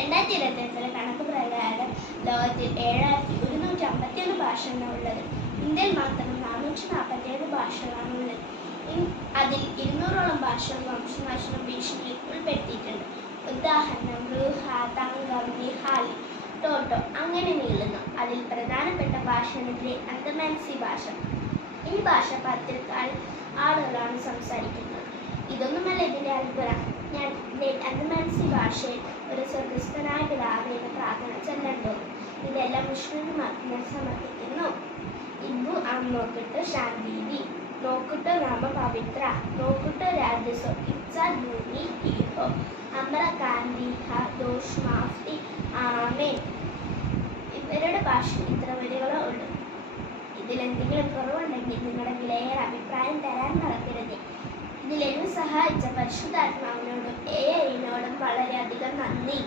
2022 കണക്ക് പ്രകാരം ലോകത്തിൽ 7151 ഭാഷകളാണുള്ളത്. ഇന്ത്യയിൽ മാത്രം 447 ഭാഷകളാണുള്ളത്. അതിൽ 200ഓളം ഭാഷകൾ വംശനാശന ഭീഷണിയിൽ ഉൾപ്പെടുത്തിയിട്ടുണ്ട്. ഉദാഹരണം ബ്രൂഹ, തങ്കം, നിഹാലി, ടോട്ടോ അങ്ങനെ നീളുന്നു. അതിൽ പ്രധാനപ്പെട്ട ഭാഷയാണിതിലെ അന്തമാൻസി ഭാഷ. ഈ ഭാഷ 10ൽ ആളുകളാണ് സംസാരിക്കുന്നത്. ഇതൊന്നുമല്ല ഇതിന്റെ അത്ഭുതം. ഞാൻ അന്തമാൻസി ഭാഷയിൽ ഒരു സ്വർഗസ്ഥനായ പിതാവിന്റെ പ്രാർത്ഥന ചൊല്ലാൻ പോകും. ഇതെല്ലാം വിഷ്ണുവിന് സമർപ്പിക്കുന്നു. ഇബ്ബു നോക്കിട്ട് ശാന്തി, നോക്കിട്ട് രാമ പവിത്ര, നോക്കിട്ട് രാജസോ ഇച്ഛ ഭൂമി ഈഹോ അമര കാന്തി ദോഷ് മാഫ്തി ആമേൻ. ഇവരുടെ ഭാഷ ഇത്ര വരികളോ ഉള്ളൂ. ഇതിലെന്തെങ്കിലും കുറവുണ്ടെങ്കിൽ നിങ്ങളുടെ വിലയേറെ അഭിപ്രായം തരാൻ മറക്കരുത്. ഇതിലെന്നെ സഹായിച്ച പരിശുദ്ധാത്മാവിനോടും AI-നോടും വളരെയധികം നന്ദി.